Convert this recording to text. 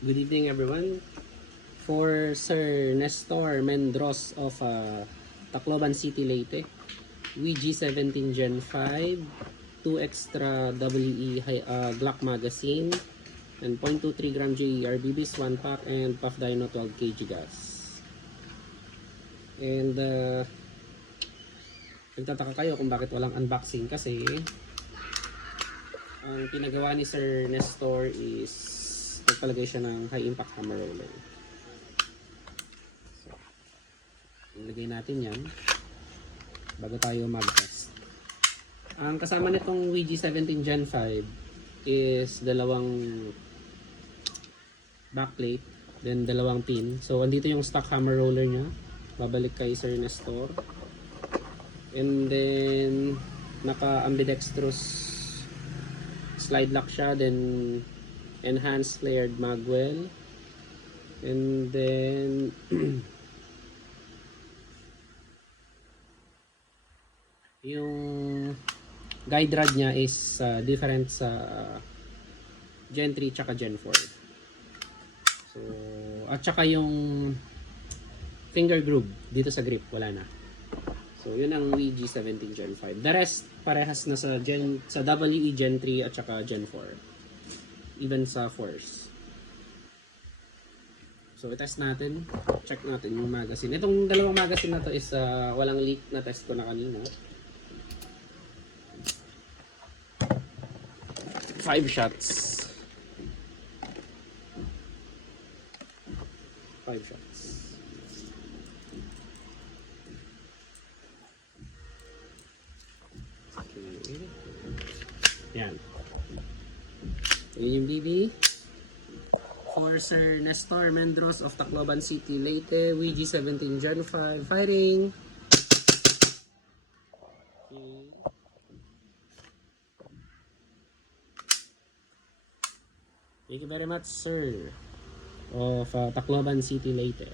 Good evening, everyone. For Sir Nestor Mendros of Tacloban City, Leyte, VG17 Gen 5, 2 extra WE Glock magazine, and 0.23 gram JER BBs, 1 pack, and Puff Dino 12 kg gas. And nagtataka kayo kung bakit walang unboxing kasi ang pinagawa ni Sir Nestor is nagpalagay siya ng high impact hammer roller. So, ilagay natin yan bago tayo mag-test. Ang kasama nitong VG17 Gen 5 is dalawang backplate, then dalawang pin. So, andito yung stock hammer roller nya. Babalik kay Sir Nestor. And then, naka-ambidextrous slide lock siya, then enhanced layered magwell, and then yung guide rod nya is different sa Gen 3 tsaka Gen 4. So, at saka yung finger groove dito sa grip wala na. So, yun ang VG17 Gen 5. The rest parehas na sa WE Gen 3 at saka Gen 4. Even sa force. So, i-test natin. Check natin yung magazine. Itong dalawang magazine na to is walang leak, na test ko na kanina. 5 shots. 5 shots. Okay. Yan. Yun yung BB. For Sir Nestor Mendros of Tacloban City, Leyte, VG17 Gen 5, firing! Okay. Thank you very much, Sir, of Tacloban City, Leyte.